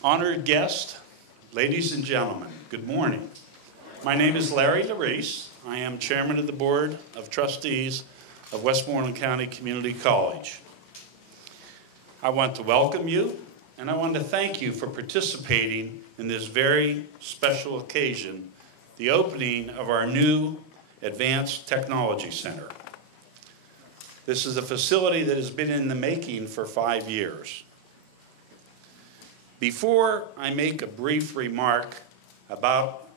Honored guests, ladies and gentlemen, good morning. My name is Larry LaReese. I am Chairman of the Board of Trustees of Westmoreland County Community College. I want to welcome you, and I want to thank you for participating in this very special occasion, the opening of our new Advanced Technology Center. This is a facility that has been in the making for 5 years. Before I make a brief remark about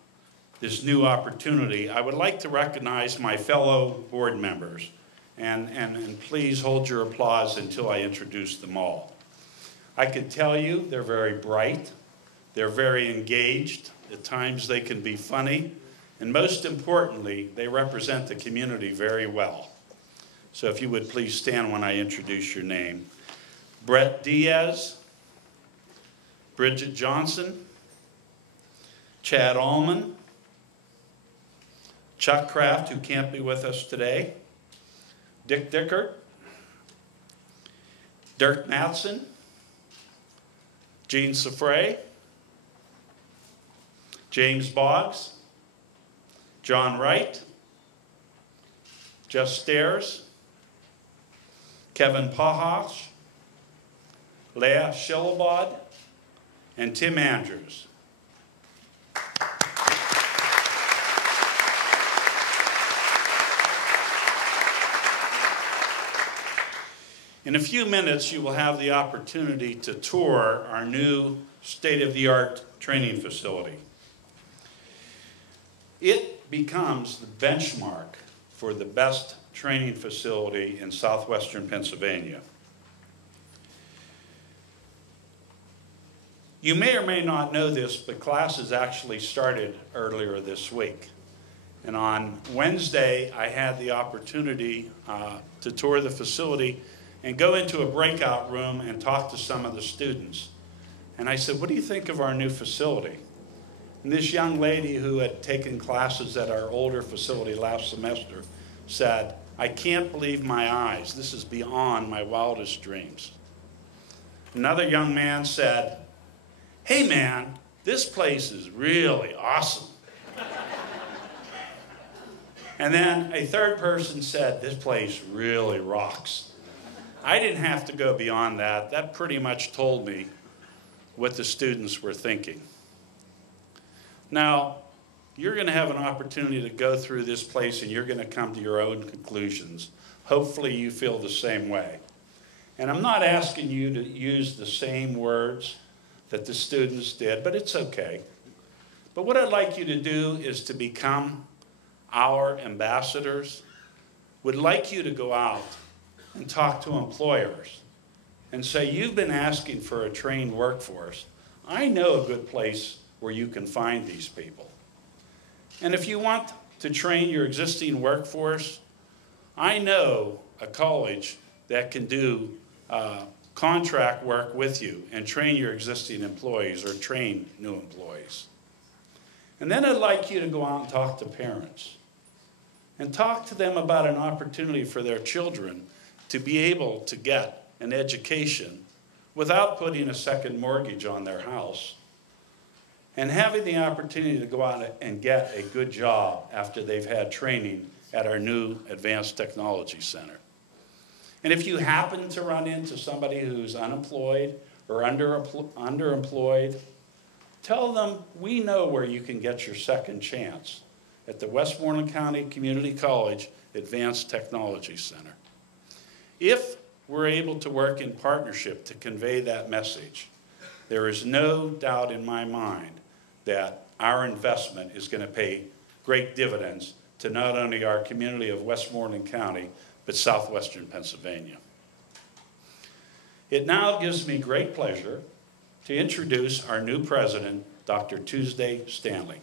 this new opportunity, I would like to recognize my fellow board members, and please hold your applause until I introduce them all. I can tell you they're very bright, they're very engaged, at times they can be funny, and most importantly, they represent the community very well. So if you would please stand when I introduce your name. Brett Diaz, Bridget Johnson, Chad Allman, Chuck Kraft, who can't be with us today, Dick Dickert, Dirk Matson, Gene Safray, James Boggs, John Wright, Jeff Stairs, Kevin Pahash, Leah Shillabad, and Tim Andrews. In a few minutes, you will have the opportunity to tour our new state-of-the-art training facility. It becomes the benchmark for the best training facility in southwestern Pennsylvania. You may or may not know this, but classes actually started earlier this week. And on Wednesday, I had the opportunity to tour the facility and go into a breakout room and talk to some of the students. And I said, what do you think of our new facility? And this young lady who had taken classes at our older facility last semester said, I can't believe my eyes. This is beyond my wildest dreams. Another young man said, hey man, this place is really awesome. And then a third person said, this place really rocks. I didn't have to go beyond that. That pretty much told me what the students were thinking. Now, you're going to have an opportunity to go through this place and you're going to come to your own conclusions. Hopefully you feel the same way. And I'm not asking you to use the same words that the students did, but it's okay. But what I'd like you to do is to become our ambassadors. Would like you to go out and talk to employers and say, you've been asking for a trained workforce. I know a good place where you can find these people. And if you want to train your existing workforce, I know a college that can do contract work with you and train your existing employees or train new employees. And then I'd like you to go out and talk to parents and talk to them about an opportunity for their children to be able to get an education without putting a second mortgage on their house and having the opportunity to go out and get a good job after they've had training at our new Advanced Technology Center. And if you happen to run into somebody who's unemployed or underemployed, tell them we know where you can get your second chance at the Westmoreland County Community College Advanced Technology Center. If we're able to work in partnership to convey that message, there is no doubt in my mind that our investment is going to pay great dividends to not only our community of Westmoreland County, but southwestern Pennsylvania. It now gives me great pleasure to introduce our new president, Dr. Tuesday Stanley.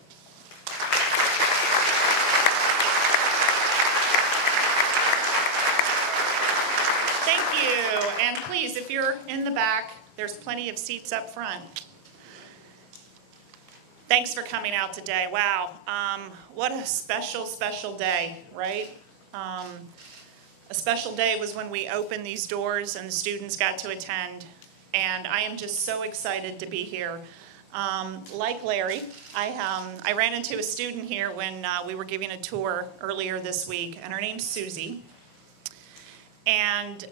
Thank you, and please, if you're in the back, there's plenty of seats up front. Thanks for coming out today. Wow, what a special, special day, right? A special day was when we opened these doors and the students got to attend. and I am just so excited to be here. Like Larry, I ran into a student here when we were giving a tour earlier this week, and her name's Susie. And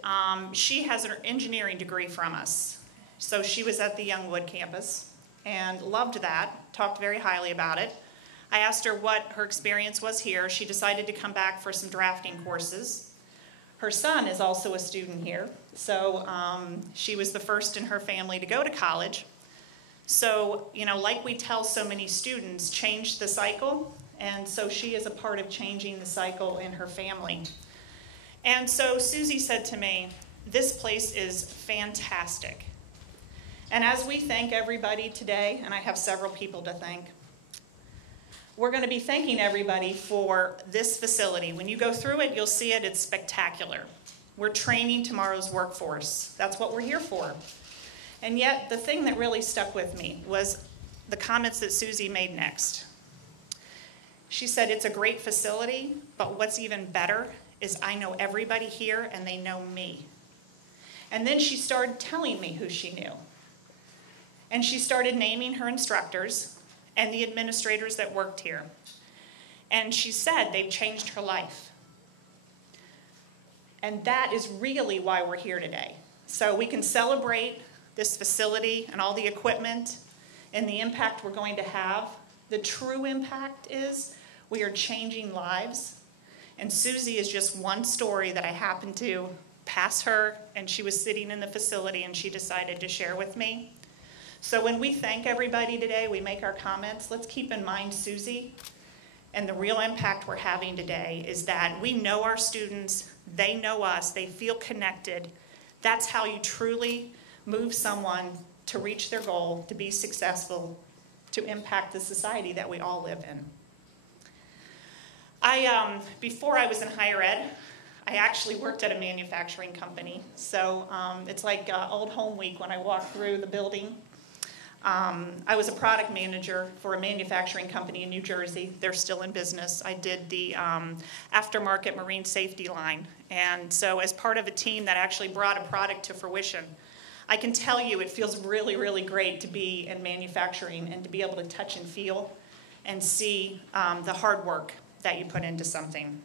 she has an engineering degree from us. So she was at the Youngwood campus and loved that, talked very highly about it. I asked her what her experience was here. She decided to come back for some drafting courses. Her son is also a student here, so she was the first in her family to go to college. So, you know, like we tell so many students, change the cycle, and so she is a part of changing the cycle in her family. And so Susie said to me, this place is fantastic. And as we thank everybody today, and I have several people to thank, we're going to be thanking everybody for this facility. When you go through it, you'll see it, it's spectacular. We're training tomorrow's workforce. That's what we're here for. And yet, the thing that really stuck with me was the comments that Susie made next. She said, it's a great facility, but what's even better is I know everybody here and they know me. And then she started telling me who she knew. And she started naming her instructors and the administrators that worked here. And she said they've changed her life. And that is really why we're here today. So we can celebrate this facility and all the equipment and the impact we're going to have. The true impact is we are changing lives. And Susie is just one story that I happened to pass her, and she was sitting in the facility and she decided to share with me. So when we thank everybody today, we make our comments, let's keep in mind Susie, and the real impact we're having today is that we know our students, they know us, they feel connected. That's how you truly move someone to reach their goal, to be successful, to impact the society that we all live in. Before I was in higher ed, I actually worked at a manufacturing company. So it's like Old Home Week when I walk through the building. I was a product manager for a manufacturing company in New Jersey. They're still in business. I did the aftermarket marine safety line. And so as part of a team that actually brought a product to fruition, I can tell you it feels really, really great to be in manufacturing and to be able to touch and feel and see the hard work that you put into something.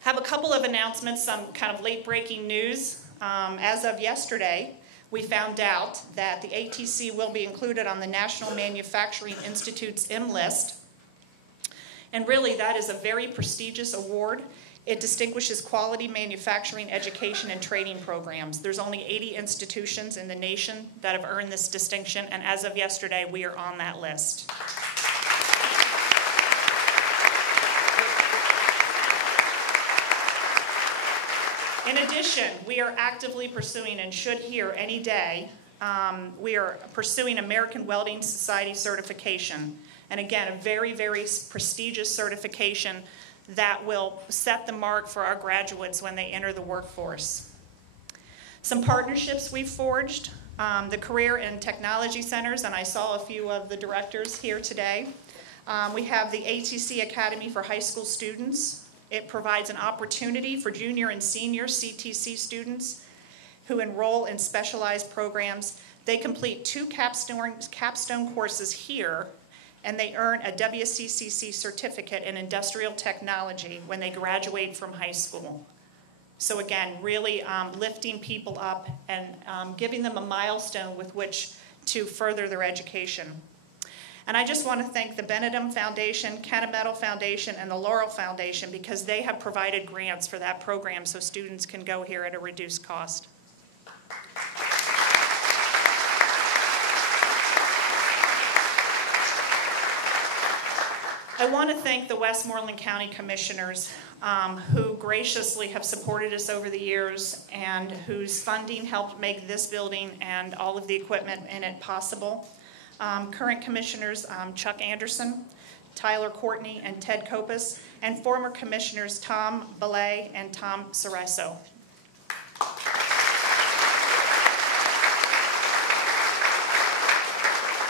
Have a couple of announcements, some kind of late-breaking news. As of yesterday, we found out that the ATC will be included on the National Manufacturing Institute's M list. And really, that is a very prestigious award. It distinguishes quality manufacturing, education, and training programs. There's only 80 institutions in the nation that have earned this distinction, and as of yesterday, we are on that list. In addition, we are actively pursuing, and should hear any day, we are pursuing American Welding Society certification. And again, a very, very prestigious certification that will set the mark for our graduates when they enter the workforce. Some partnerships we've forged, the Career and Technology Centers, and I saw a few of the directors here today. We have the ATC Academy for high school students. It provides an opportunity for junior and senior CTC students who enroll in specialized programs. They complete 2 capstone courses here, and they earn a WCCC certificate in industrial technology when they graduate from high school. So again, really lifting people up and giving them a milestone with which to further their education. And I just want to thank the Benedum Foundation, Kennemetal Foundation, and the Laurel Foundation because they have provided grants for that program so students can go here at a reduced cost. I want to thank the Westmoreland County Commissioners who graciously have supported us over the years and whose funding helped make this building and all of the equipment in it possible. Current Commissioners Chuck Anderson, Tyler Courtney, and Ted Kopis, and former Commissioners Tom Belay and Tom Cereso.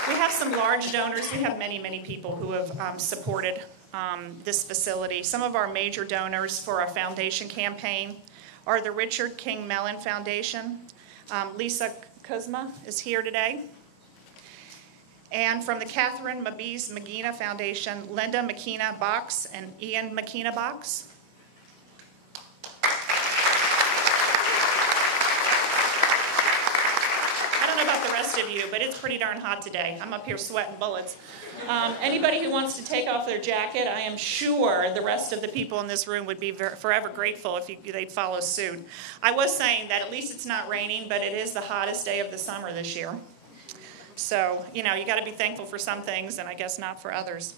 We have some large donors. We have many, many people who have supported this facility. Some of our major donors for our foundation campaign are the Richard King Mellon Foundation, Lisa Kuzma is here today. And from the Catherine Mabiz Magina Foundation, Linda McKenna Box and Ian McKenna Box. I don't know about the rest of you, but it's pretty darn hot today. I'm up here sweating bullets. Anybody who wants to take off their jacket, I am sure the rest of the people in this room would be forever grateful if they'd follow suit. I was saying that at least it's not raining, but it is the hottest day of the summer this year. So, you know, you got to be thankful for some things and I guess not for others.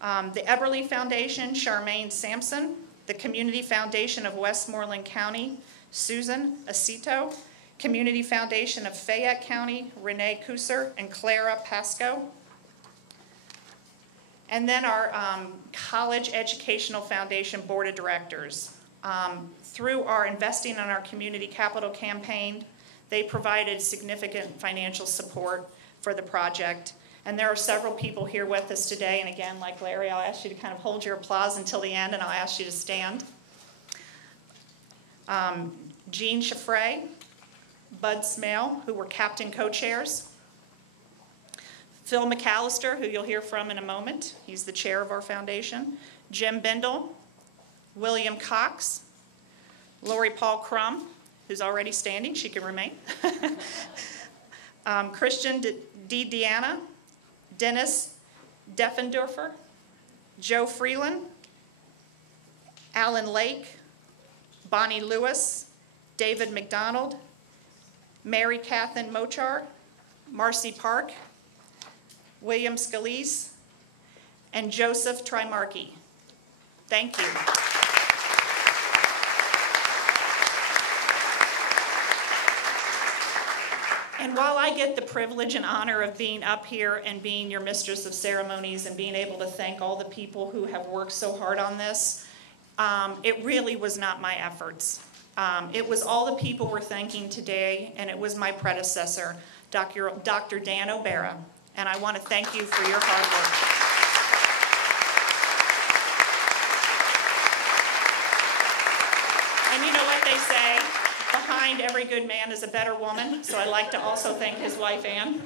The Eberly Foundation, Charmaine Sampson. The Community Foundation of Westmoreland County, Susan Acito. Community Foundation of Fayette County, Renee Kusser and Clara Pasco. And then our College Educational Foundation Board of Directors. Through our Investing in Our Community Capital campaign, they provided significant financial support for the project. And there are several people here with us today. And again, like Larry, I'll ask you to kind of hold your applause until the end, and I'll ask you to stand. Jean Chaffray, Bud Smale, who were captain co-chairs. Phil McAllister, who you'll hear from in a moment. He's the chair of our foundation. Jim Bindle, William Cox, Lori Paul Crum, who's already standing, she can remain. Christian D. Deanna, Dennis Deffendorfer, Joe Freeland, Alan Lake, Bonnie Lewis, David McDonald, Mary Catherine Mochar, Marcy Park, William Scalise, and Joseph Trimarchi. Thank you. And while I get the privilege and honor of being up here and being your mistress of ceremonies and being able to thank all the people who have worked so hard on this, it really was not my efforts. It was all the people we're thanking today, and it was my predecessor, Dr. Dan O'Bara. And I want to thank you for your hard work. And you know what they say? Behind every good man is a better woman, so I'd like to also thank his wife, Ann.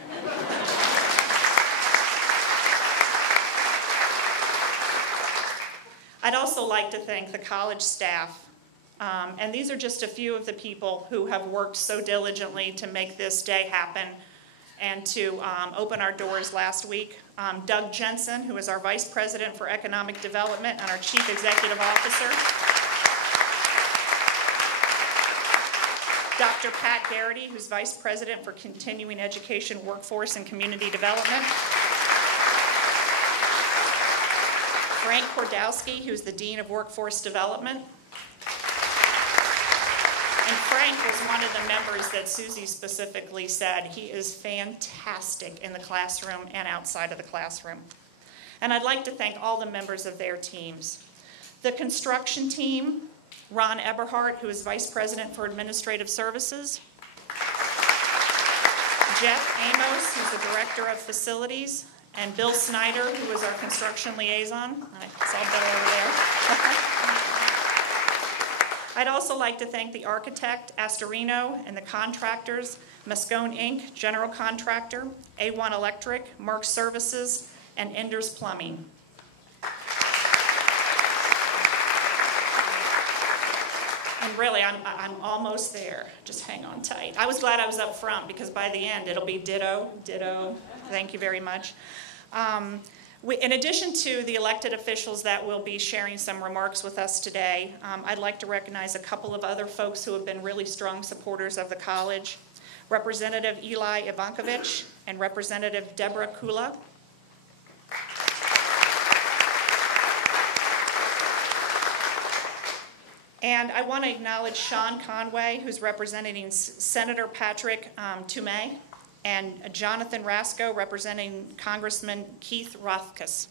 I'd also like to thank the college staff. And these are just a few of the people who have worked so diligently to make this day happen and to open our doors last week. Doug Jensen, who is our Vice President for Economic Development and our Chief Executive Officer. Dr. Pat Garrity, who's Vice President for Continuing Education, Workforce, and Community Development. Frank Kordowski, who's the Dean of Workforce Development. And Frank was one of the members that Susie specifically said he is fantastic in the classroom and outside of the classroom. And I'd like to thank all the members of their teams. The construction team, Ron Eberhardt, who is Vice President for Administrative Services. Jeff Amos, who's the Director of Facilities. And Bill Snyder, who is our construction liaison. I saw Bill over there. I'd also like to thank the architect, Astorino, and the contractors, Moscone Inc., General Contractor, A1 Electric, Mark Services, and Enders Plumbing. And really, I'm almost there. Just hang on tight. I was glad I was up front because by the end, it'll be ditto, ditto. Thank you very much. In addition to the elected officials that will be sharing some remarks with us today, I'd like to recognize a couple of other folks who have been really strong supporters of the college. Representative Eli Ivankovich and Representative Deborah Kula. And I want to acknowledge Sean Conway, who's representing Senator Patrick Toomey, and Jonathan Rasco, representing Congressman Keith Rothkus.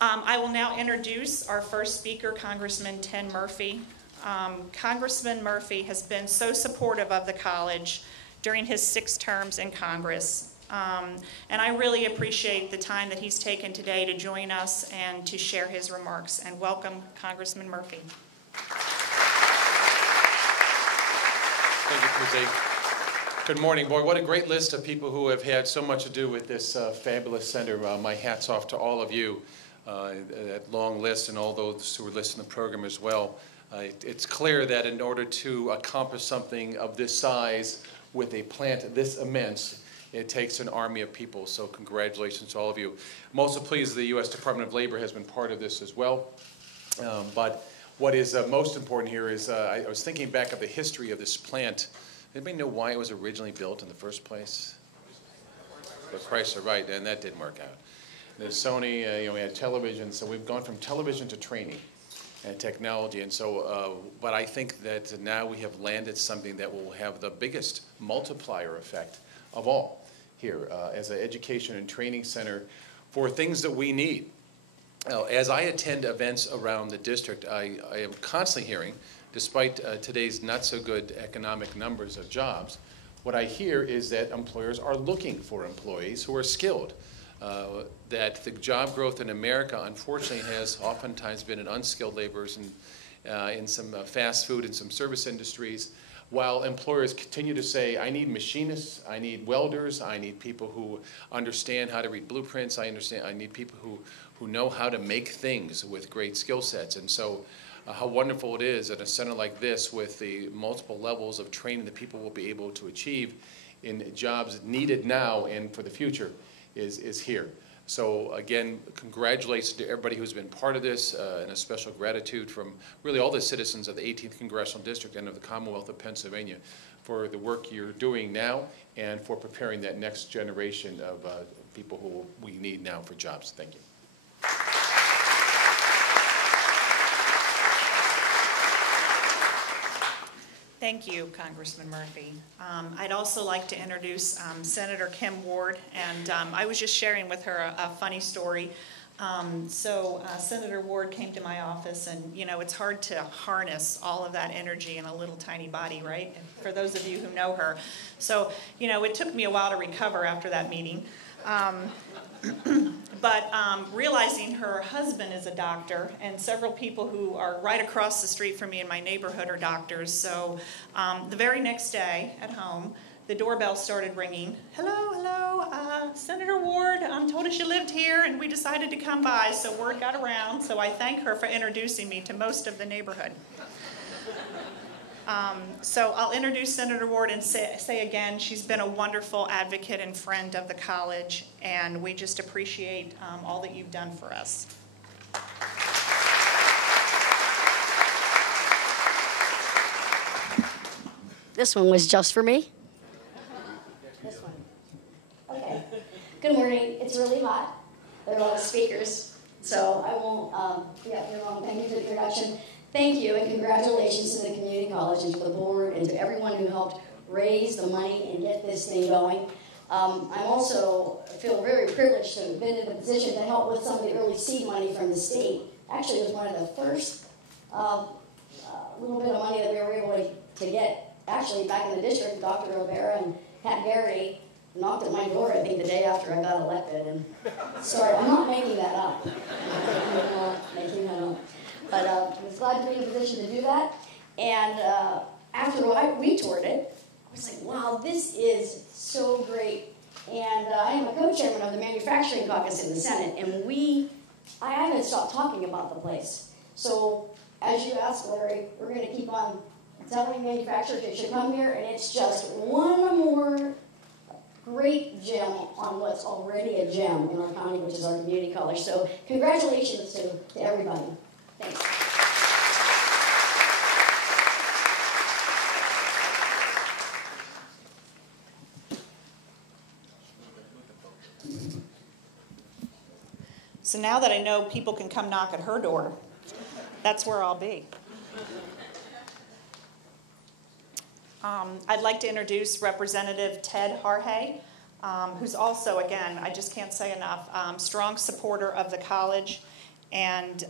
I will now introduce our first speaker, Congressman Tim Murphy. Congressman Murphy has been so supportive of the college during his 6 terms in Congress. And I really appreciate the time that he's taken today to join us and to share his remarks. And welcome, Congressman Murphy. Thank you, Tuesday. Good morning. Boy, what a great list of people who have had so much to do with this fabulous center. My hat's off to all of you. That long list and all those who are listed in the program as well. It's clear that in order to accomplish something of this size with a plant this immense, it takes an army of people. So congratulations to all of you. I'm also pleased the U.S. Department of Labor has been part of this as well. But what is most important here is I was thinking back of the history of this plant. Anybody know why it was originally built in the first place? The Chrysler, right, and that didn't work out. The Sony, we had television, so we've gone from television to training and technology, and so, but I think that now we have landed something that will have the biggest multiplier effect of all here as an education and training center for things that we need. As I attend events around the district, I am constantly hearing, despite today's not so good economic numbers of jobs, what I hear is that employers are looking for employees who are skilled. That the job growth in America, unfortunately, has oftentimes been in unskilled laborers and in some fast food and some service industries, while employers continue to say, I need machinists, I need welders, I need people who understand how to read blueprints, I need people who know how to make things with great skill sets. And so how wonderful it is at a center like this with the multiple levels of training that people will be able to achieve in jobs needed now and for the future is here. So again, congratulations to everybody who's been part of this, and a special gratitude from really all the citizens of the 18th Congressional District and of the Commonwealth of Pennsylvania for the work you're doing now and for preparing that next generation of people who we need now for jobs. Thank you. Thank you, Congressman Murphy. I'd also like to introduce Senator Kim Ward, and I was just sharing with her a funny story. Senator Ward came to my office, and it's hard to harness all of that energy in a little tiny body, right? And for those of you who know her. So, it took me a while to recover after that meeting. But realizing her husband is a doctor, and several people who are right across the street from me in my neighborhood are doctors. So the very next day at home, the doorbell started ringing. Hello, Senator Ward, told us you lived here, and we decided to come by, so word got around. So I thank her for introducing me to most of the neighborhood. So I'll introduce Senator Ward and say again, she's been a wonderful advocate and friend of the college, and we just appreciate all that you've done for us. This one was just for me. This one. Okay. Good morning. It's really hot. There are a lot of speakers, so I won't, thank you for the introduction. Thank you and congratulations to the community college and to the board and to everyone who helped raise the money and get this thing going. I also feel very privileged to have been in a position to help with some of the early seed money from the state. Actually, it was one of the first little bit of money that we were able to get. Actually, back in the district, Dr. Rivera and Pat Gary knocked at my door, I think, the day after I got elected. And sorry, I'm not making that up. Making that up. But I was glad to be in a position to do that. And after we toured it, I was like, wow, this is so great. And I am a co-chairman of the Manufacturing Caucus in the Senate, and I haven't stopped talking about the place. So as you asked, Larry, we're going to keep on telling manufacturers they should come here, and it's just one more great gem on what's already a gem in our county, which is our community college. So congratulations to everybody. Thanks. So now that I know people can come knock at her door, that's where I'll be. I'd like to introduce Representative Ted Harhay, who's also, again, I just can't say enough, strong supporter of the college. And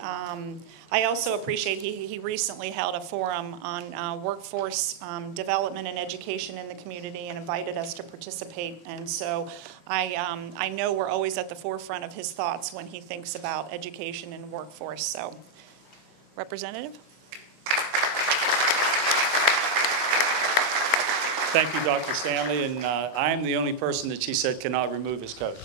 I also appreciate he recently held a forum on workforce development and education in the community and invited us to participate. And so I know we're always at the forefront of his thoughts when he thinks about education and workforce. So, Representative? Thank you, Dr. Stanley, and I'm the only person that she said cannot remove his coat.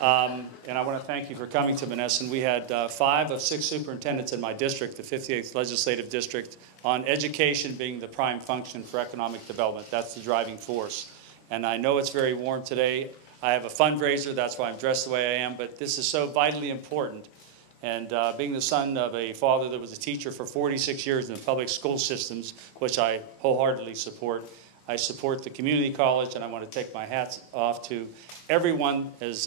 And I want to thank you for coming to Menneson. We had 5 of 6 superintendents in my district, the 58th Legislative District, on education being the prime function for economic development. That's the driving force. And I know it's very warm today. I have a fundraiser, that's why I'm dressed the way I am, but this is so vitally important. And being the son of a father that was a teacher for 46 years in the public school systems, which I wholeheartedly support, I support the community college, and I want to take my hats off to everyone. As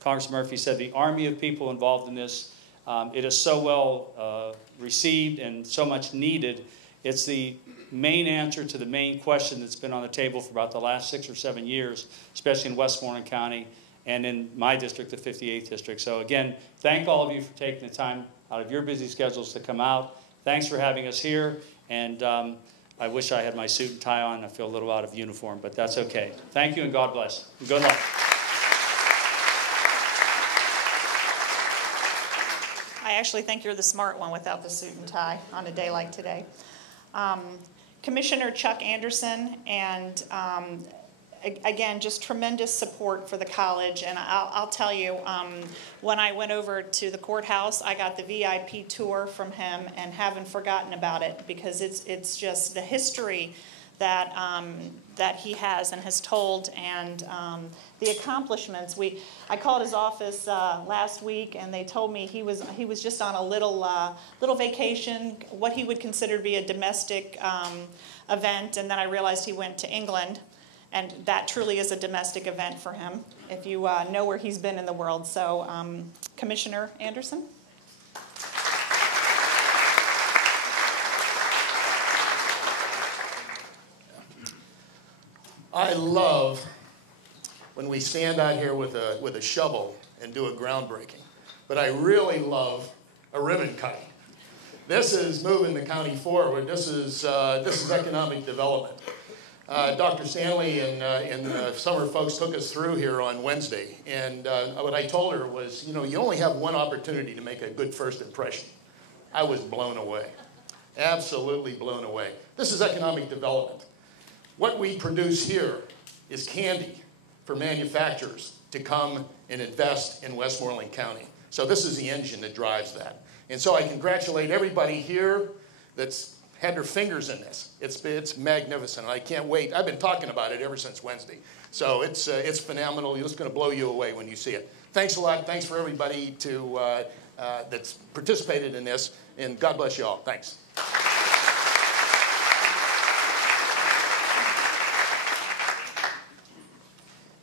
Congressman Murphy said, the army of people involved in this. It is so well received and so much needed. It's the main answer to the main question that's been on the table for about the last 6 or 7 years, especially in Westmoreland County and in my district, the 58th District. So again, thank all of you for taking the time out of your busy schedules to come out. Thanks for having us here. And I wish I had my suit and tie on. I feel a little out of uniform, but that's okay. Thank you and God bless. Good luck. I actually think you're the smart one without the suit and tie on a day like today. Commissioner Chuck Anderson, and again, just tremendous support for the college. And I'll tell you, when I went over to the courthouse, I got the VIP tour from him and haven't forgotten about it, because it's just the history that that he has and has told, and the accomplishments. I called his office last week, and they told me he was just on a little vacation, what he would consider to be a domestic event, and then I realized he went to England, and that truly is a domestic event for him, if you know where he's been in the world. So, Commissioner Anderson. I love when we stand out here with a shovel and do a groundbreaking, but I really love a ribbon cutting. This is moving the county forward. This is economic development. Dr. Stanley and the summer folks took us through here on Wednesday, and what I told her was, you only have one opportunity to make a good first impression. I was blown away, absolutely blown away. This is economic development. What we produce here is candy for manufacturers to come and invest in Westmoreland County. So this is the engine that drives that. And so I congratulate everybody here that's had their fingers in this. It's magnificent. I can't wait. I've been talking about it ever since Wednesday. So it's phenomenal. It's going to blow you away when you see it. Thanks a lot. Thanks for everybody that's participated in this. And God bless you all. Thanks.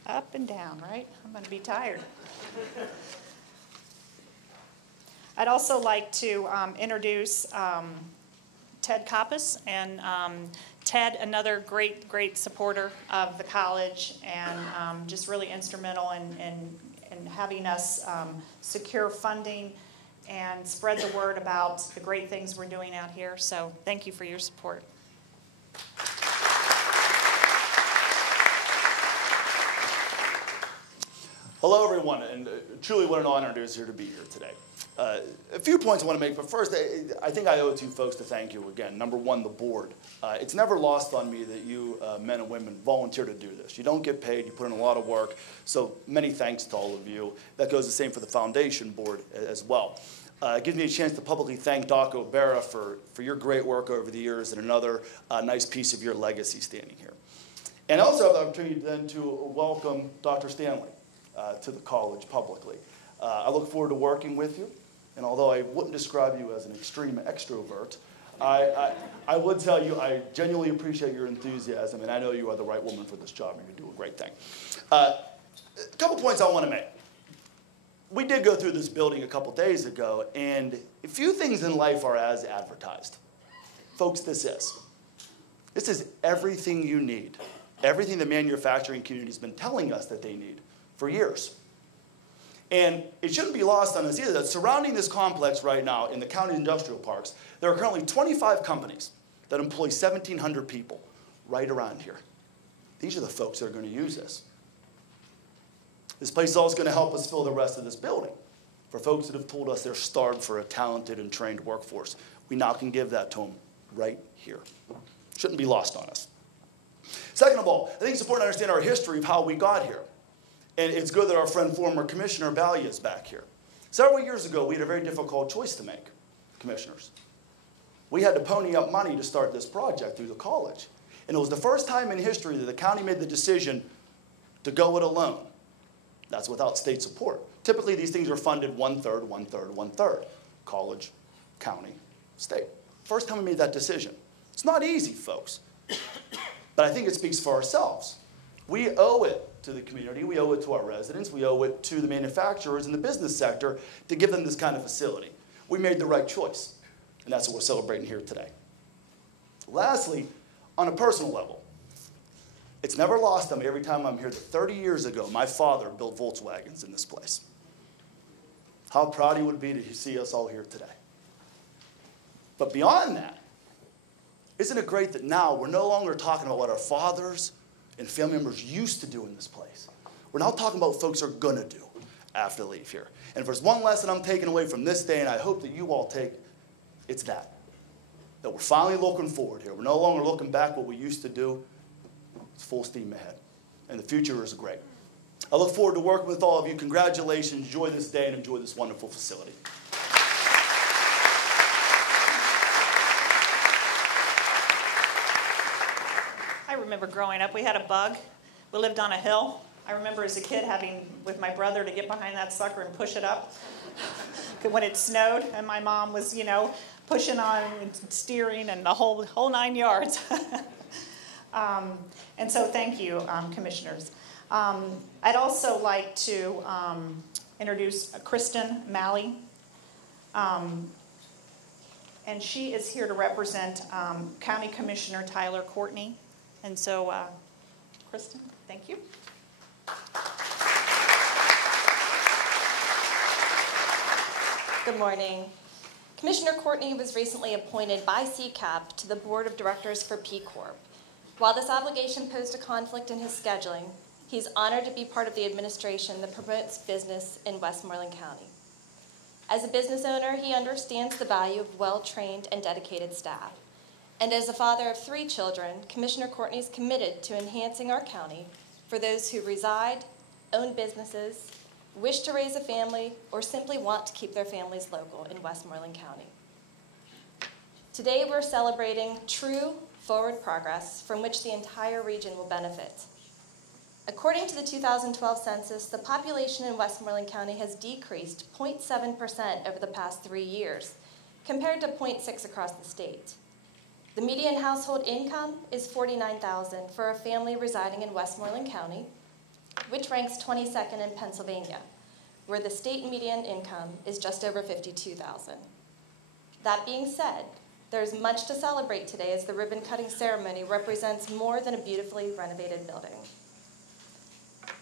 Up and down, right? I'm going to be tired. I'd also like to introduce Ted Koppas. And Ted, another great supporter of the college, and just really instrumental in having us secure funding and spread the word about the great things we're doing out here. So thank you for your support. Hello, everyone, and truly what an honor it is here to be here today. A few points I want to make, but first, I think I owe it to you folks to thank you again. Number one, the board. It's never lost on me that you men and women volunteer to do this. You don't get paid, you put in a lot of work, so many thanks to all of you. That goes the same for the foundation board as well. It gives me a chance to publicly thank Doc O'Bara for your great work over the years, and another nice piece of your legacy standing here. And I also have the opportunity then to welcome Dr. Stanley to the college publicly. I look forward to working with you, and although I wouldn't describe you as an extreme extrovert, I would tell you I genuinely appreciate your enthusiasm, and I know you are the right woman for this job, and you do a great thing. A couple points I want to make. We did go through this building a couple days ago, and a few things in life are as advertised. Folks, this is everything you need, everything the manufacturing community has been telling us that they need for years. And it shouldn't be lost on us either that surrounding this complex right now in the county industrial parks, there are currently 25 companies that employ 1,700 people right around here. These are the folks that are going to use this. This place is also going to help us fill the rest of this building. For folks that have told us they're starved for a talented and trained workforce, we now can give that to them right here. Shouldn't be lost on us. Second of all, I think it's important to understand our history of how we got here. And it's good that our friend, former Commissioner Ballia, is back here. Several years ago, we had a very difficult choice to make, commissioners. We had to pony up money to start this project through the college. And it was the first time in history that the county made the decision to go it alone. That's without state support. Typically, these things are funded 1/3, 1/3, 1/3. College, county, state. First time we made that decision. It's not easy, folks. But I think it speaks for ourselves. We owe it to the community. We owe it to our residents. We owe it to the manufacturers in the business sector to give them this kind of facility. We made the right choice. And that's what we're celebrating here today. Lastly, on a personal level, it's never lost on me every time I'm here that 30 years ago, my father built Volkswagens in this place. How proud he would be to see us all here today. But beyond that, isn't it great that now we're no longer talking about what our fathers and family members used to do in this place? We're now talking about what folks are going to do after they leave here. And if there's one lesson I'm taking away from this day, and I hope that you all take, it's that we're finally looking forward here. We're no longer looking back what we used to do. It's full steam ahead. And the future is great. I look forward to working with all of you. Congratulations. Enjoy this day and enjoy this wonderful facility. I remember growing up, we had a bug. We lived on a hill. I remember as a kid having, with my brother, to get behind that sucker and push it up when it snowed, and my mom was, pushing on and steering and the whole 9 yards. And so thank you, commissioners. I'd also like to introduce Kristen Malley. And she is here to represent County Commissioner Tyler Courtney. And so, Kristen, thank you. Good morning. Commissioner Courtney was recently appointed by CCAP to the Board of Directors for P Corp. While this obligation posed a conflict in his scheduling, he's honored to be part of the administration that promotes business in Westmoreland County. As a business owner, he understands the value of well-trained and dedicated staff. And as a father of 3 children, Commissioner Courtney is committed to enhancing our county for those who reside, own businesses, wish to raise a family, or simply want to keep their families local in Westmoreland County. Today we're celebrating true forward progress from which the entire region will benefit. According to the 2012 census, the population in Westmoreland County has decreased 0.7% over the past 3 years, compared to 0.6% across the state. The median household income is $49,000 for a family residing in Westmoreland County, which ranks 22nd in Pennsylvania, where the state median income is just over $52,000. That being said, there's much to celebrate today as the ribbon-cutting ceremony represents more than a beautifully renovated building.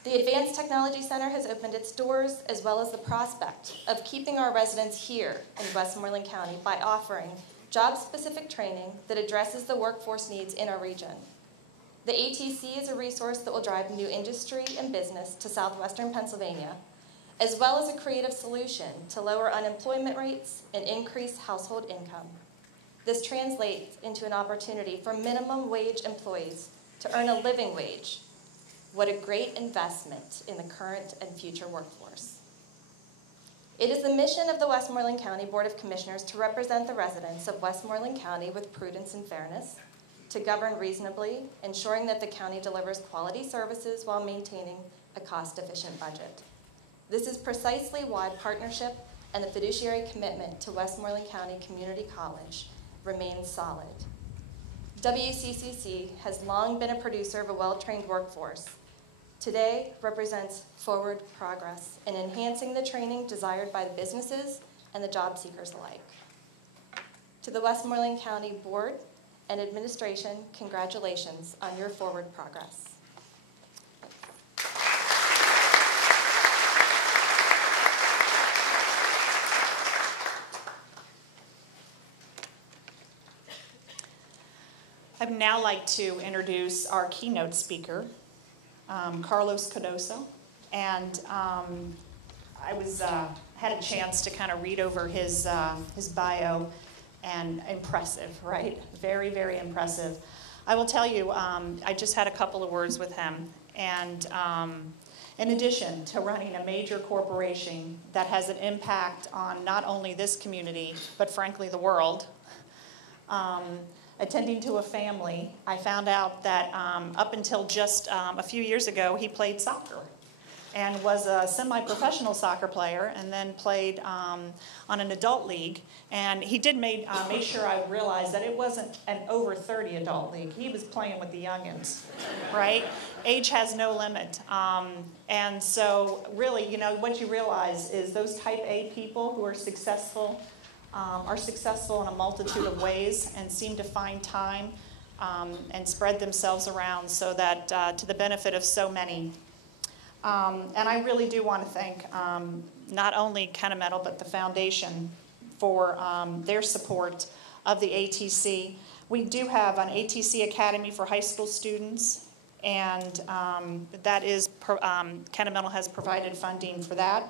The Advanced Technology Center has opened its doors, as well as the prospect of keeping our residents here in Westmoreland County by offering job-specific training that addresses the workforce needs in our region. The ATC is a resource that will drive new industry and business to southwestern Pennsylvania, as well as a creative solution to lower unemployment rates and increase household income. This translates into an opportunity for minimum wage employees to earn a living wage. What a great investment in the current and future workforce. It is the mission of the Westmoreland County Board of Commissioners to represent the residents of Westmoreland County with prudence and fairness, to govern reasonably, ensuring that the county delivers quality services while maintaining a cost-efficient budget. This is precisely why partnership and the fiduciary commitment to Westmoreland County Community College remains solid. WCCC has long been a producer of a well-trained workforce. Today represents forward progress in enhancing the training desired by the businesses and the job seekers alike. To the Westmoreland County Board and Administration, congratulations on your forward progress. I'd now like to introduce our keynote speaker, Carlos Cardoso. And I had a chance to kind of read over his bio, and impressive, right? Very, very impressive. I will tell you, I just had a couple of words with him, and in addition to running a major corporation that has an impact on not only this community, but frankly the world, attending to a family, I found out that up until just a few years ago, he played soccer and was a semi-professional soccer player, and then played on an adult league. And he did make sure I realized that it wasn't an over 30 adult league. He was playing with the youngins, right? Age has no limit. And so really, you know, what you realize is those type A people who are successful in a multitude of ways and seem to find time and spread themselves around so that to the benefit of so many. And I really do want to thank not only Kennemetal, but the foundation for their support of the ATC. We do have an ATC Academy for high school students, and that is, Kennemetal has provided funding for that.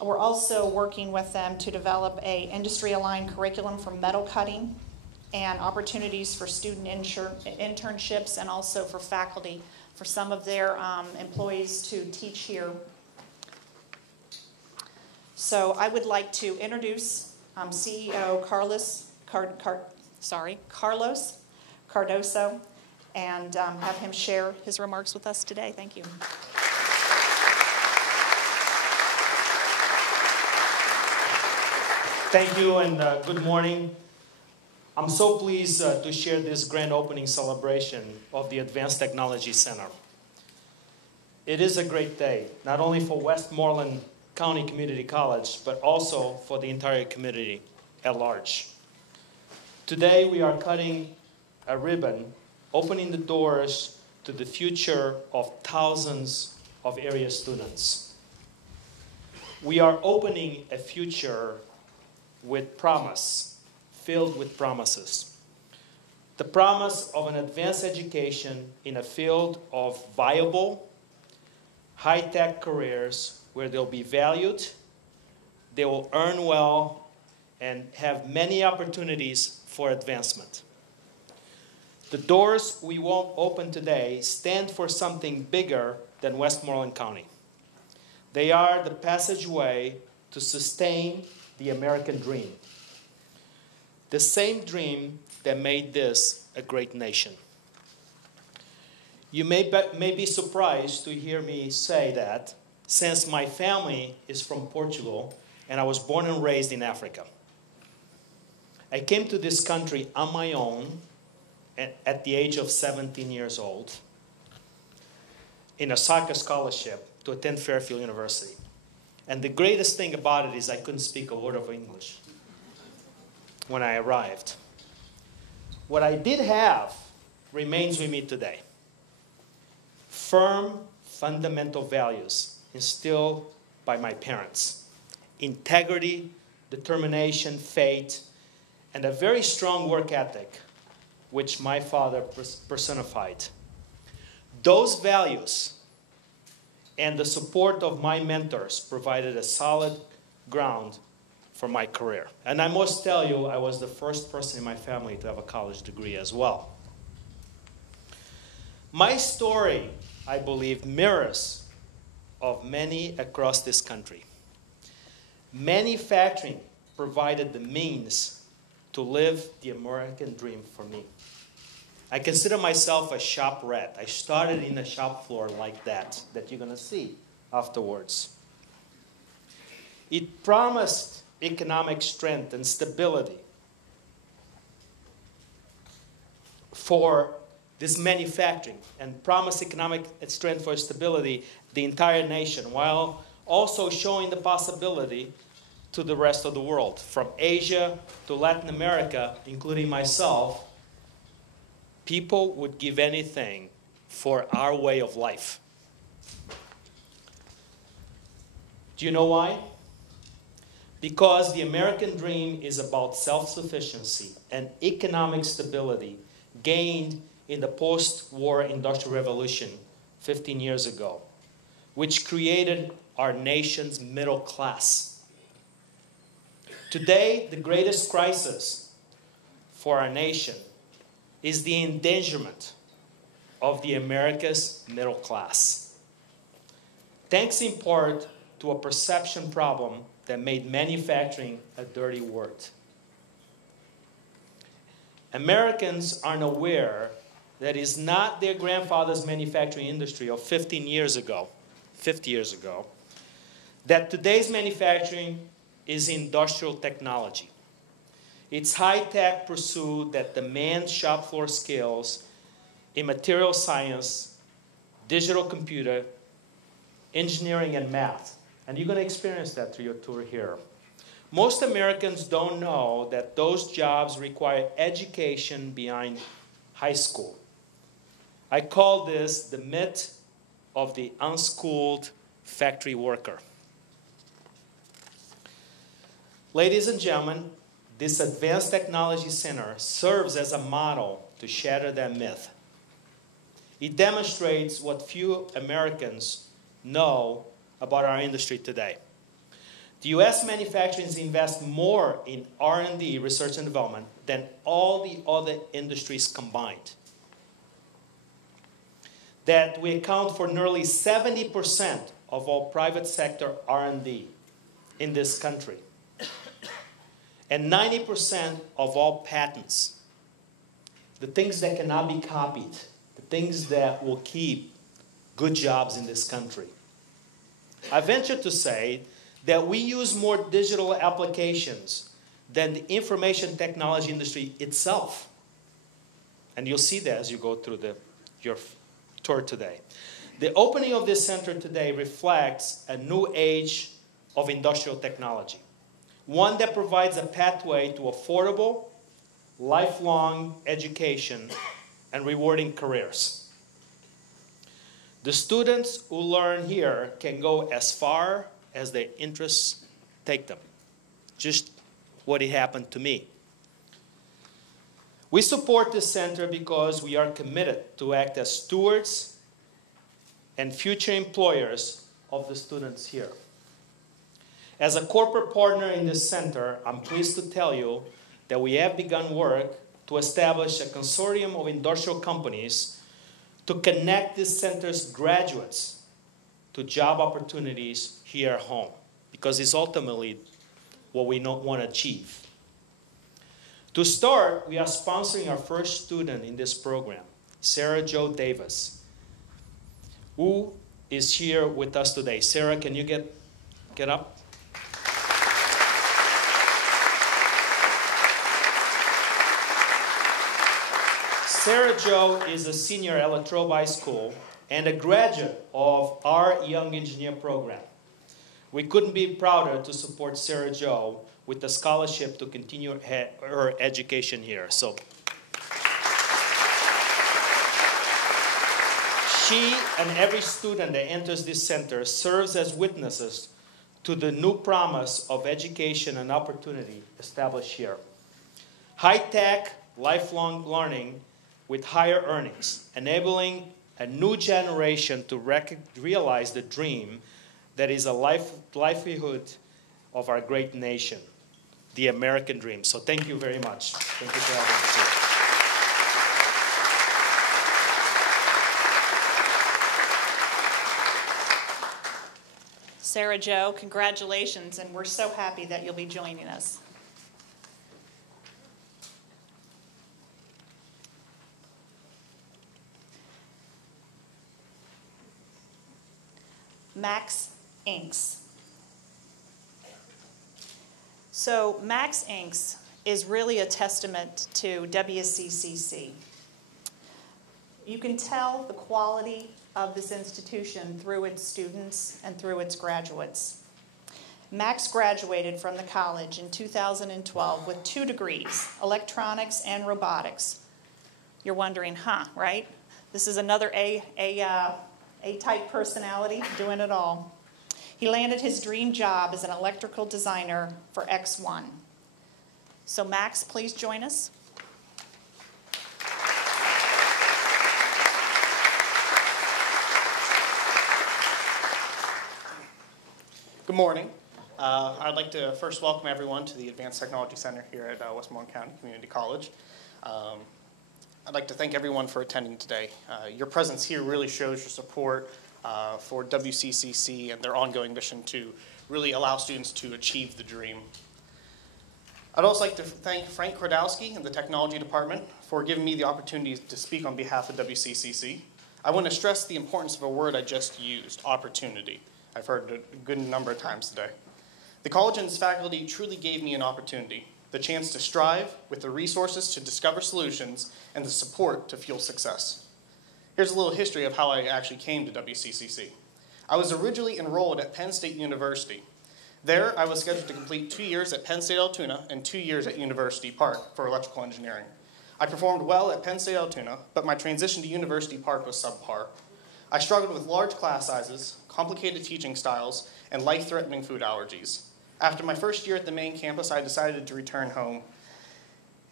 We're also working with them to develop a industry-aligned curriculum for metal cutting and opportunities for student internships, and also for faculty, for some of their employees to teach here. So I would like to introduce CEO Carlos Cardoso, and have him share his remarks with us today. Thank you. Thank you, and good morning. I'm so pleased to share this grand opening celebration of the Advanced Technology Center. It is a great day, not only for Westmoreland County Community College, but also for the entire community at large. Today, we are cutting a ribbon, opening the doors to the future of thousands of area students. We are opening a future with promise, filled with promises. The promise of an advanced education in a field of viable, high-tech careers where they'll be valued, they will earn well, and have many opportunities for advancement. The doors we won't open today stand for something bigger than Westmoreland County. They are the passageway to sustain the American dream. The same dream that made this a great nation. You may be surprised to hear me say that, since my family is from Portugal and I was born and raised in Africa. I came to this country on my own at the age of 17 years old in a soccer scholarship to attend Fairfield University. And the greatest thing about it is I couldn't speak a word of English when I arrived. What I did have remains with me today. Firm, fundamental values instilled by my parents. Integrity, determination, faith, and a very strong work ethic, which my father personified. Those values and the support of my mentors provided a solid ground for my career. And I must tell you, I was the first person in my family to have a college degree as well. My story, I believe, mirrors of many across this country. Manufacturing provided the means to live the American dream for me. I consider myself a shop rat. I started in a shop floor like that you're going to see afterwards. It promised economic strength and stability for this manufacturing, and promised economic strength for stability the entire nation, while also showing the possibility to the rest of the world, from Asia to Latin America, including myself. People would give anything for our way of life. Do you know why? Because the American dream is about self-sufficiency and economic stability gained in the post-war industrial revolution 15 years ago, which created our nation's middle class. Today, the greatest crisis for our nation is the endangerment of the America's middle class. Thanks in part to a perception problem that made manufacturing a dirty word. Americans aren't aware that it's not their grandfather's manufacturing industry of 50 years ago, that today's manufacturing is industrial technology. It's high-tech pursuit that demands shop floor skills in material science, digital computer, engineering, and math. And you're going to experience that through your tour here. Most Americans don't know that those jobs require education beyond high school. I call this the myth of the unschooled factory worker. Ladies and gentlemen, this Advanced Technology Center serves as a model to shatter that myth. It demonstrates what few Americans know about our industry today. The U.S. manufacturers invest more in R&D, research and development, than all the other industries combined. That we account for nearly 70% of all private sector R&D in this country. And 90% of all patents, the things that cannot be copied, the things that will keep good jobs in this country. I venture to say that we use more digital applications than the information technology industry itself. And you'll see that as you go through your tour today. The opening of this center today reflects a new age of industrial technology. One that provides a pathway to affordable, lifelong education and rewarding careers. The students who learn here can go as far as their interests take them. Just what it happened to me. We support this center because we are committed to act as stewards and future employers of the students here. As a corporate partner in this center, I'm pleased to tell you that we have begun work to establish a consortium of industrial companies to connect this center's graduates to job opportunities here at home, because it's ultimately what we want to achieve. To start, we are sponsoring our first student in this program, Sarah Jo Davis, who is here with us today. Sarah, can you get up? Sarah Jo is a senior at Latrobe High School and a graduate of our Young Engineer program. We couldn't be prouder to support Sarah Jo with a scholarship to continue her education here. So, she and every student that enters this center serves as witnesses to the new promise of education and opportunity established here. High-tech, lifelong learning with higher earnings, enabling a new generation to realize the dream that is a livelihood of our great nation, the American dream. So thank you very much. Thank you for having us here. Sarah Jo, congratulations, and we're so happy that you'll be joining us. Max Inks. So Max Inks is really a testament to WCCC. You can tell the quality of this institution through its students and through its graduates. Max graduated from the college in 2012 with 2 degrees, electronics and robotics. You're wondering, right? This is another A-type personality doing it all. He landed his dream job as an electrical designer for X1. So Max, please join us. Good morning. I'd like to first welcome everyone to the Advanced Technology Center here at Westmoreland County Community College. I'd like to thank everyone for attending today. Your presence here really shows your support for WCCC and their ongoing mission to really allow students to achieve the dream. I'd also like to thank Frank Krodowski and the Technology Department for giving me the opportunity to speak on behalf of WCCC. I want to stress the importance of a word I just used, opportunity. I've heard it a good number of times today. The college and its faculty truly gave me an opportunity, the chance to strive with the resources to discover solutions and the support to fuel success. Here's a little history of how I actually came to WCCC. I was originally enrolled at Penn State University. There, I was scheduled to complete 2 years at Penn State Altoona and 2 years at University Park for electrical engineering. I performed well at Penn State Altoona, but my transition to University Park was subpar. I struggled with large class sizes, complicated teaching styles, and life-threatening food allergies. After my first year at the main campus, I decided to return home,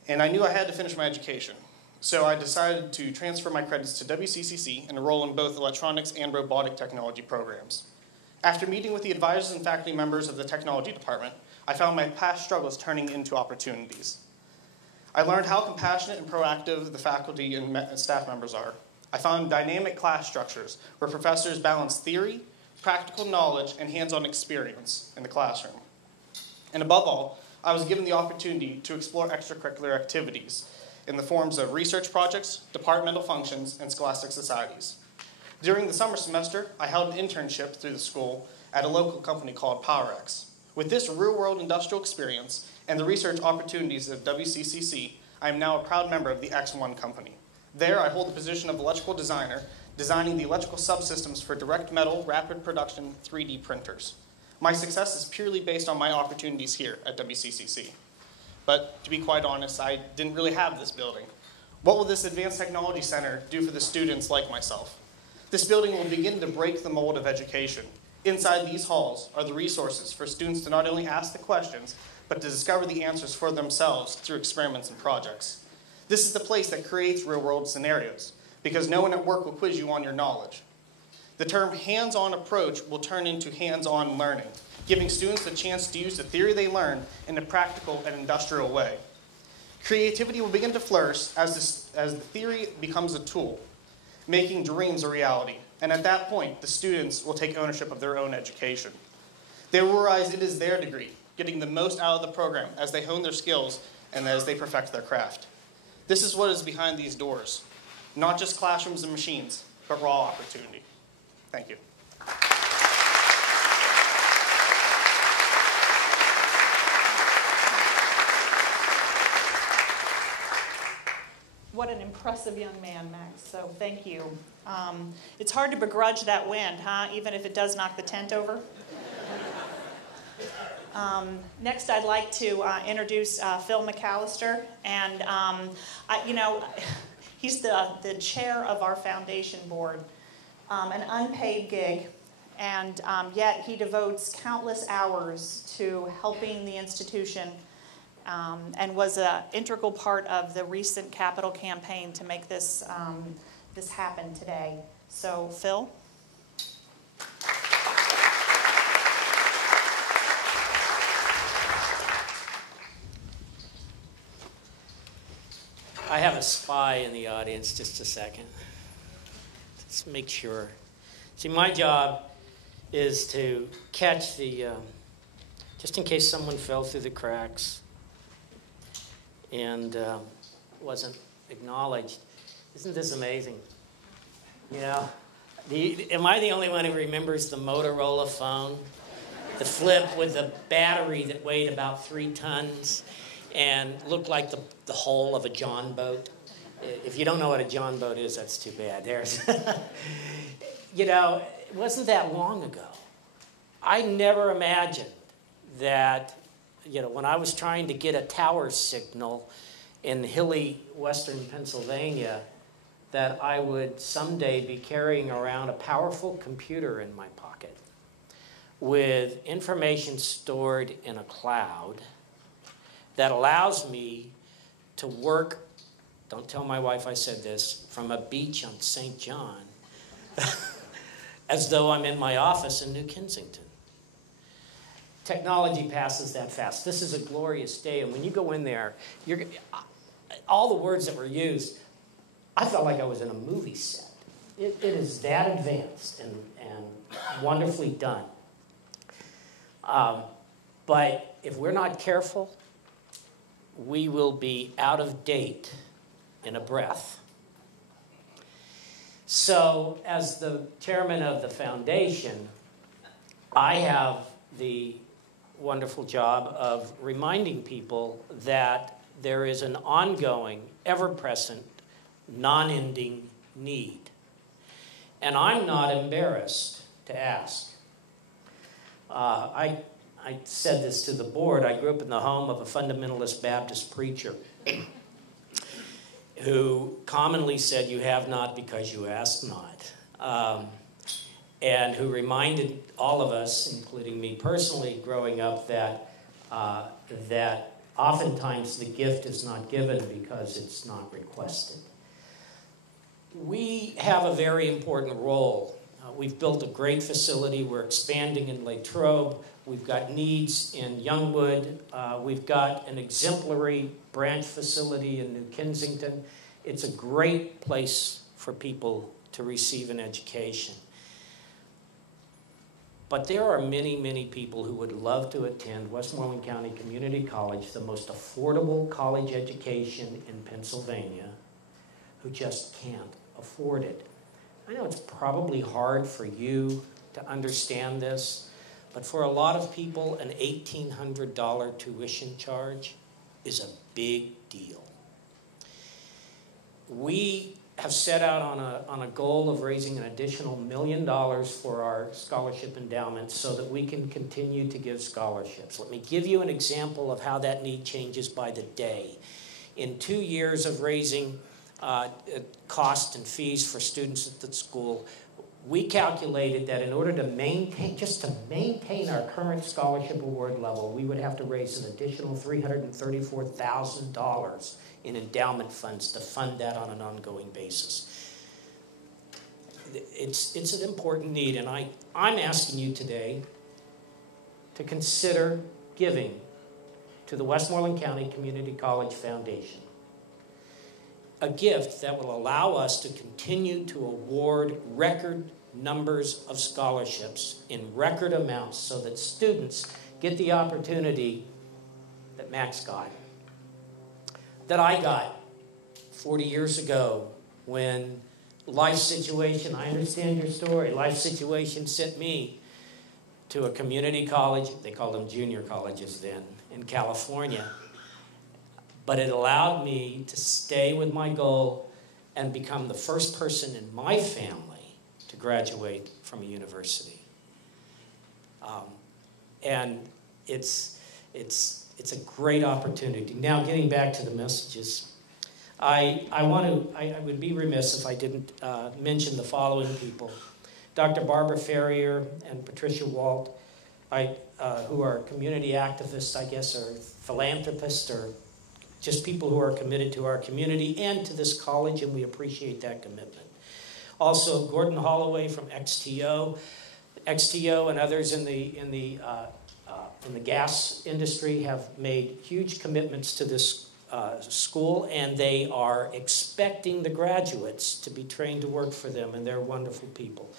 and I knew I had to finish my education. So I decided to transfer my credits to WCCC and enroll in both electronics and robotic technology programs. After meeting with the advisors and faculty members of the technology department, I found my past struggles turning into opportunities. I learned how compassionate and proactive the faculty and staff members are. I found dynamic class structures where professors balance theory, practical knowledge, and hands-on experience in the classroom. And above all, I was given the opportunity to explore extracurricular activities in the forms of research projects, departmental functions, and scholastic societies. During the summer semester, I held an internship through the school at a local company called PowerX. With this real-world industrial experience and the research opportunities of WCCC, I am now a proud member of the X1 company. There, I hold the position of electrical designer, designing the electrical subsystems for direct metal rapid production 3D printers. My success is purely based on my opportunities here at WCCC. But to be quite honest, I didn't really have this building. What will this Advanced Technology Center do for the students like myself? This building will begin to break the mold of education. Inside these halls are the resources for students to not only ask the questions, but to discover the answers for themselves through experiments and projects. This is the place that creates real-world scenarios, because no one at work will quiz you on your knowledge. The term hands-on approach will turn into hands-on learning, giving students the chance to use the theory they learned in a practical and industrial way. Creativity will begin to flourish as the theory becomes a tool, making dreams a reality. And at that point, the students will take ownership of their own education. They will realize it is their degree, getting the most out of the program as they hone their skills and as they perfect their craft. This is what is behind these doors. Not just classrooms and machines, but raw opportunity. Thank you. What an impressive young man, Max, so thank you. It's hard to begrudge that wind, huh? Even if it does knock the tent over. Next, I'd like to introduce Phil McAllister, and he's the chair of our foundation board, an unpaid gig, and yet he devotes countless hours to helping the institution and was an integral part of the recent capital campaign to make this happen today. So, Phil? I have a spy in the audience, just a second. Let's make sure. See, my job is to catch just in case someone fell through the cracks and wasn't acknowledged. Isn't this amazing? You know, am I the only one who remembers the Motorola phone? The flip with the battery that weighed about 3 tons and looked like the hull of a John boat. If you don't know what a John boat is, that's too bad. There's, you know, it wasn't that long ago. I never imagined that, you know, when I was trying to get a tower signal in hilly western Pennsylvania, that I would someday be carrying around a powerful computer in my pocket with information stored in a cloud that allows me to work, don't tell my wife I said this, from a beach on St. John, as though I'm in my office in New Kensington. Technology passes that fast. This is a glorious day, and when you go in there, all the words that were used, I felt like I was in a movie set. It is that advanced and wonderfully done. But if we're not careful, we will be out of date in a breath. So, as the chairman of the foundation, I have the wonderful job of reminding people that there is an ongoing, ever-present, non-ending need. And I'm not embarrassed to ask. I said this to the board. I grew up in the home of a fundamentalist Baptist preacher who commonly said, "You have not because you ask not." And who reminded all of us, including me personally growing up, that oftentimes the gift is not given because it's not requested. We have a very important role. We've built a great facility. We're expanding in Latrobe. We've got needs in Youngwood. We've got an exemplary branch facility in New Kensington. It's a great place for people to receive an education. But there are many, many people who would love to attend Westmoreland County Community College, the most affordable college education in Pennsylvania, who just can't afford it. I know it's probably hard for you to understand this, but for a lot of people, an $1,800 tuition charge is a big deal. We have set out on a goal of raising an additional $1 million for our scholarship endowment so that we can continue to give scholarships. Let me give you an example of how that need changes by the day. In 2 years of raising cost and fees for students at the school, we calculated that in order to maintain our current scholarship award level, we would have to raise an additional $334,000 in endowment funds to fund that on an ongoing basis. It's an important need, and I'm asking you today to consider giving to the Westmoreland County Community College Foundation, a gift that will allow us to continue to award record numbers of scholarships in record amounts so that students get the opportunity that Max got, that I got 40 years ago when life situation, I understand your story, life situation sent me to a community college, they called them junior colleges then, in California. But it allowed me to stay with my goal and become the first person in my family to graduate from a university. And it's a great opportunity. Now, getting back to the messages, I would be remiss if I didn't mention the following people. Dr. Barbara Ferrier and Patricia Walt, who are community activists, I guess, or philanthropists, or just people who are committed to our community and to this college, and we appreciate that commitment. Also, Gordon Holloway from XTO and others in the gas industry have made huge commitments to this school, and they are expecting the graduates to be trained to work for them, and they're wonderful people.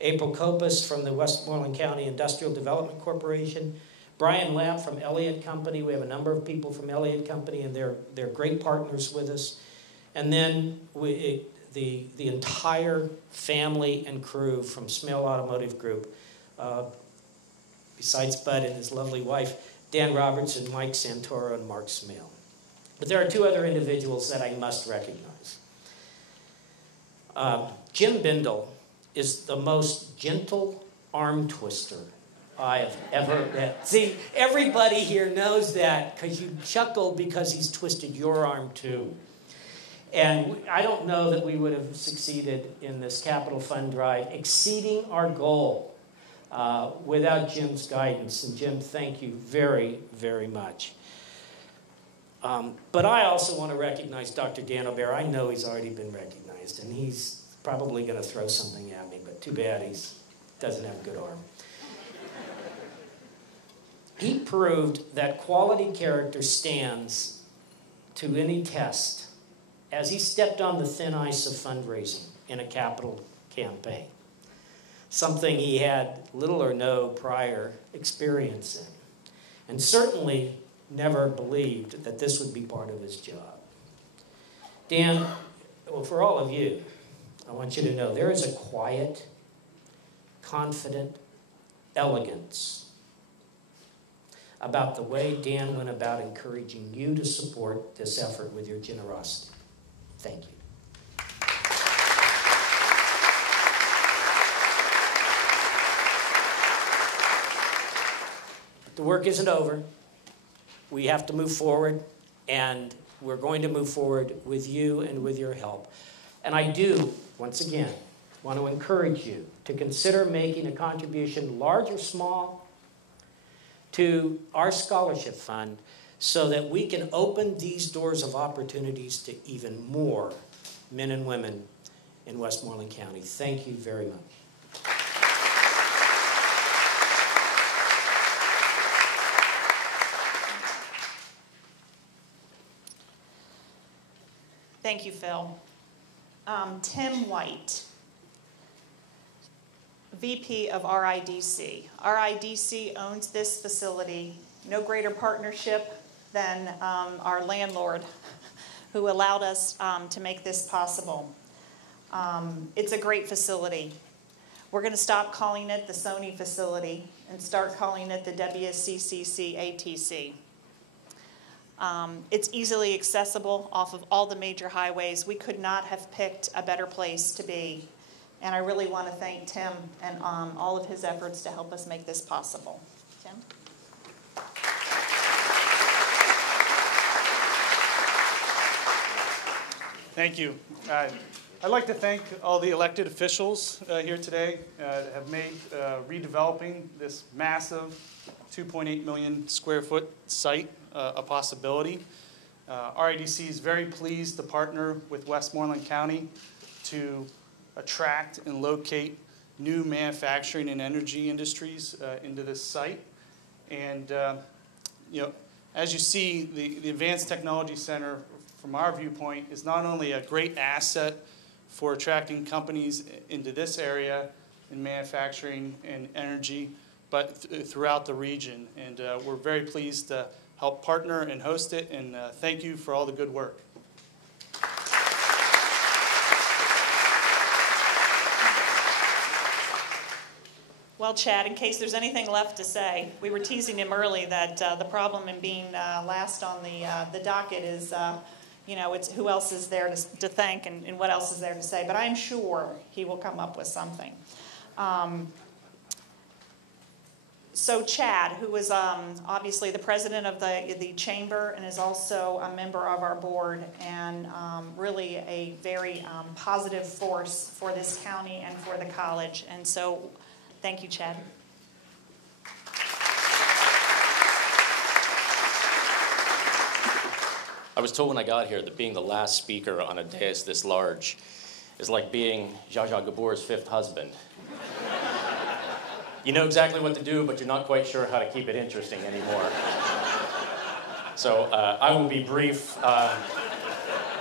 April Copas from the Westmoreland County Industrial Development Corporation, Brian Lapp from Elliott Company. We have a number of people from Elliott Company, and they're great partners with us. And then the entire family and crew from Smale Automotive Group, besides Bud and his lovely wife, Dan Robertson, Mike Santoro, and Mark Smale. But there are two other individuals that I must recognize. Jim Bindle is the most gentle arm twister I have ever met. See, everybody here knows that because you chuckled because he's twisted your arm too. And I don't know that we would have succeeded in this capital fund drive, exceeding our goal without Jim's guidance. And Jim, thank you very, very much. But I also want to recognize Dr. Dan O'Bear. I know he's already been recognized, and he's probably going to throw something at me, but too bad he doesn't have a good arm. He proved that quality character stands to any test as he stepped on the thin ice of fundraising in a capital campaign, something he had little or no prior experience in, and certainly never believed that this would be part of his job. Dan, well, for all of you, I want you to know there is a quiet, confident elegance about the way Dan went about encouraging you to support this effort with your generosity. Thank you. The work isn't over. We have to move forward, and we're going to move forward with you and with your help. And I do, once again, want to encourage you to consider making a contribution, large or small, to our scholarship fund so that we can open these doors of opportunities to even more men and women in Westmoreland County. Thank you very much. Thank you, Phil. Tim White, VP of RIDC. RIDC owns this facility. No greater partnership than our landlord who allowed us to make this possible. It's a great facility. We're going to stop calling it the Sony facility and start calling it the WCCC ATC. It's easily accessible off of all the major highways. We could not have picked a better place to be. And I really want to thank Tim and all of his efforts to help us make this possible. Tim? Thank you. I'd like to thank all the elected officials here today that have made redeveloping this massive 2.8 million square foot site a possibility. RIDC is very pleased to partner with Westmoreland County to attract and locate new manufacturing and energy industries into this site. And as you see, the Advanced Technology Center, from our viewpoint, is not only a great asset for attracting companies into this area in manufacturing and energy, but throughout the region. And we're very pleased to help partner and host it, and thank you for all the good work. Well, Chad, in case there's anything left to say, we were teasing him early that the problem in being last on the docket is, it's who else is there to thank and what else is there to say. But I'm sure he will come up with something. So Chad, who is obviously the president of the chamber and is also a member of our board and really a very positive force for this county and for the college. And so thank you, Chad. I was told when I got here that being the last speaker on a dais this large is like being Zsa Zsa Gabor's fifth husband. You know exactly what to do, but you're not quite sure how to keep it interesting anymore. So I will be brief.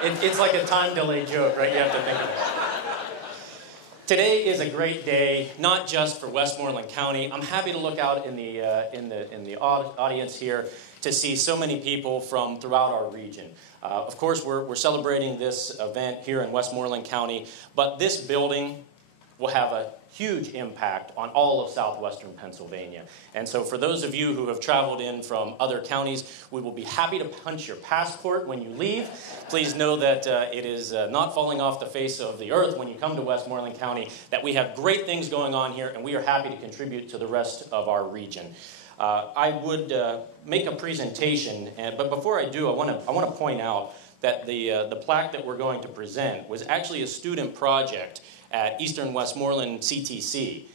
It's like a time delay joke, right? You have to think of it. Today is a great day, not just for Westmoreland County. I'm happy to look out in the audience here to see so many people from throughout our region. Of course, we're celebrating this event here in Westmoreland County, but this building will have a huge impact on all of southwestern Pennsylvania. And so for those of you who have traveled in from other counties, we will be happy to punch your passport when you leave. Please know that it is not falling off the face of the earth when you come to Westmoreland County, that we have great things going on here, and we are happy to contribute to the rest of our region. I would make a presentation, but before I do, I want to point out that the plaque that we're going to present was actually a student project at Eastern Westmoreland CTC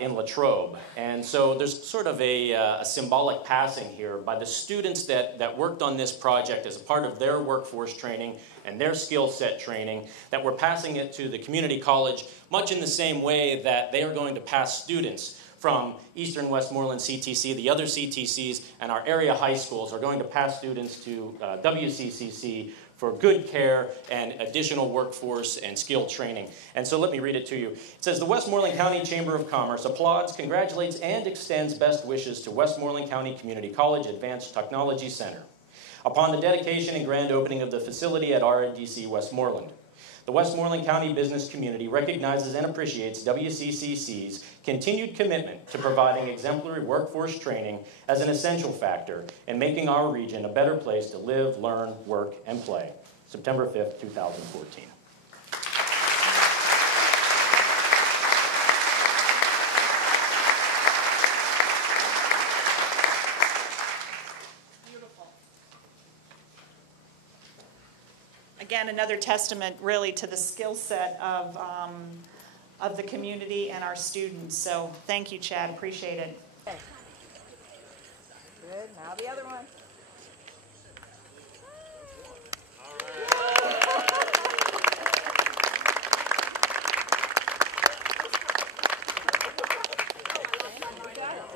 in Latrobe. And so there's sort of a symbolic passing here by the students that worked on this project as a part of their workforce training and their skill set training, that we're passing it to the community college much in the same way that they are going to pass students from Eastern Westmoreland CTC, the other CTCs, and our area high schools are going to pass students to WCCC for good care and additional workforce and skill training. And so let me read it to you. It says, the Westmoreland County Chamber of Commerce applauds, congratulates, and extends best wishes to Westmoreland County Community College Advanced Technology Center upon the dedication and grand opening of the facility at RDC Westmoreland. The Westmoreland County business community recognizes and appreciates WCCC's continued commitment to providing exemplary workforce training as an essential factor in making our region a better place to live, learn, work, and play. September 5th, 2014. Again, another testament really to the skill set of the community and our students. So thank you, Chad. Appreciate it. Good. Now the other one.